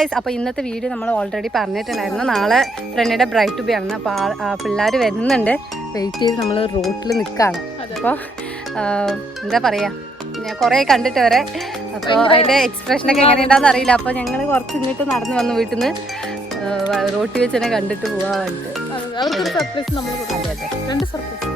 Guys, അപ്പോൾ ഇന്നത്തെ video നമ്മൾ ഓൾറെഡി പറഞ്ഞിട്ടുണ്ടായിരുന്നു. നാളെ ഫ്രണ്ടിൻ്റെ ബ്രൈറ്റ് ടു ബി ആണ്. അപ്പോൾ പിള്ളേർ വരുന്നുണ്ട്. വെയിറ്റ് ചെയ്ത് നമ്മൾ റോട്ടിൽ നിൽക്കുകയാണ്. അപ്പോൾ എന്താ പറയുക, ഞാൻ കുറേ കണ്ടിട്ട് വരെ. അപ്പോൾ അതിൻ്റെ എക്സ്പ്രഷനൊക്കെ എങ്ങനെയുണ്ടാന്ന് അറിയില്ല. അപ്പോൾ ഞങ്ങൾ കുറച്ച് ഇങ്ങോട്ട് നടന്നു വന്നു വീട്ടിൽ നിന്ന്. റോട്ടിൽ വെച്ച് തന്നെ കണ്ടിട്ട് പോകാൻ വേണ്ടിയിട്ട് സർപ്രൈസ് നമ്മൾ രണ്ട് സർപ്രൈസ്.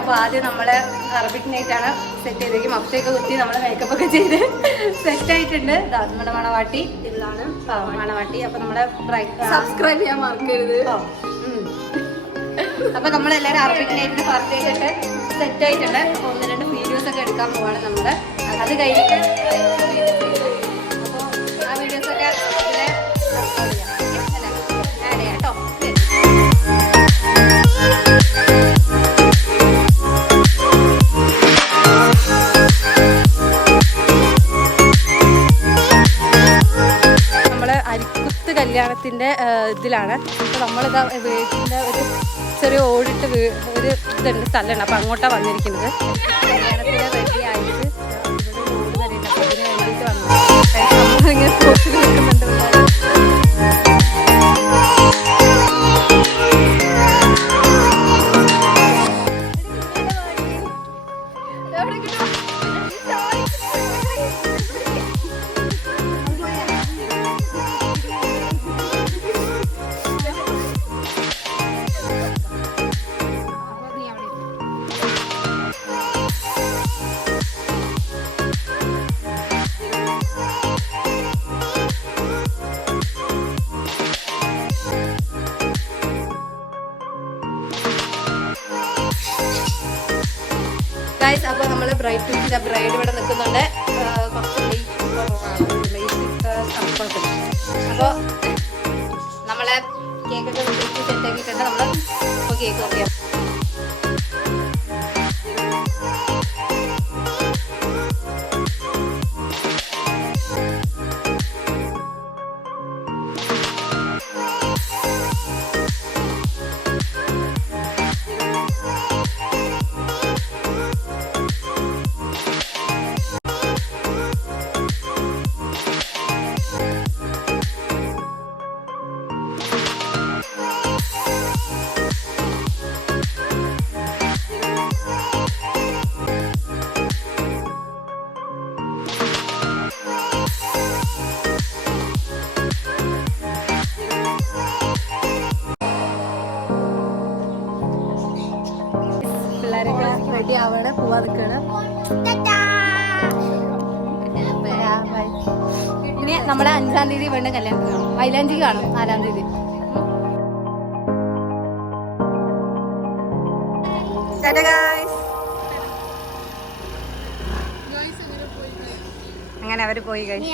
അപ്പോൾ ആദ്യം നമ്മൾ അറബിക് നൈറ്റാണ് സെറ്റ് ചെയ്തേക്കും. മഫ്റ്റയൊക്കെ കുത്തി നമ്മൾ മേക്കപ്പ് ഒക്കെ ചെയ്ത് സെറ്റായിട്ടുണ്ട്. നമ്മുടെ മണവാട്ടി ഇതിലാണ് മണവാട്ടി. അപ്പോൾ നമ്മുടെ സബ്സ്ക്രൈബ് ചെയ്യാൻ മറക്കരുത്. അപ്പോൾ നമ്മളെല്ലാവരും അറബിക് നൈറ്റിന് പാർട്ടി ചെയ്തിട്ട് സെറ്റായിട്ടുണ്ട്. അപ്പോൾ 1-2 വീഡിയോസൊക്കെ എടുക്കാൻ പോവാണ് നമ്മൾ. അത് കഴിഞ്ഞിട്ട് അപ്പോൾ ആ വീഡിയോസൊക്കെ ഇതിൽ ആഡ് ചെയ്യാം കേട്ടോ. കല്യാണത്തിൻ്റെ ഇതിലാണ്. അപ്പോൾ നമ്മളിതാ വീട്ടിൻ്റെ ഒരു ചെറിയ ഓടിട്ട് ഒരു ഇതുണ്ട്, സ്ഥലമുണ്ട്. അപ്പോൾ അങ്ങോട്ടാണ് വന്നിരിക്കുന്നത്. കല്യാണത്തിന് റെഡി ആയിട്ട് ഇവിടെ റോഡ് വരെയുണ്ട്. അപ്പോൾ അതിന് വേണ്ടിയിട്ട് വന്നു. നമ്മളിങ്ങനെ പോസ്റ്റിൽ നിൽക്കുന്നുണ്ട്. ഗൈസ്, അപ്പോൾ നമ്മൾ ബ്രൈഡ് ഇവിടെ നിൽക്കുന്നുണ്ട്. കുറച്ച് അപ്പോൾ നമ്മളെ കേക്കൊക്കെ സെറ്റാക്കിയിട്ടുണ്ട്. നമ്മൾ ഇപ്പോൾ കേക്ക് നോക്കിയാൽ റെഡി ആവണം, പോവാൻ നിൽക്കണം. ഇനി നമ്മുടെ 5-ാം തീയതി വേണ്ട കല്യാണത്തിന് കാണും. മൈലാഞ്ചി കാണും 4-ാം തീയതി. അങ്ങനെ അവർ പോയി കഴിഞ്ഞു.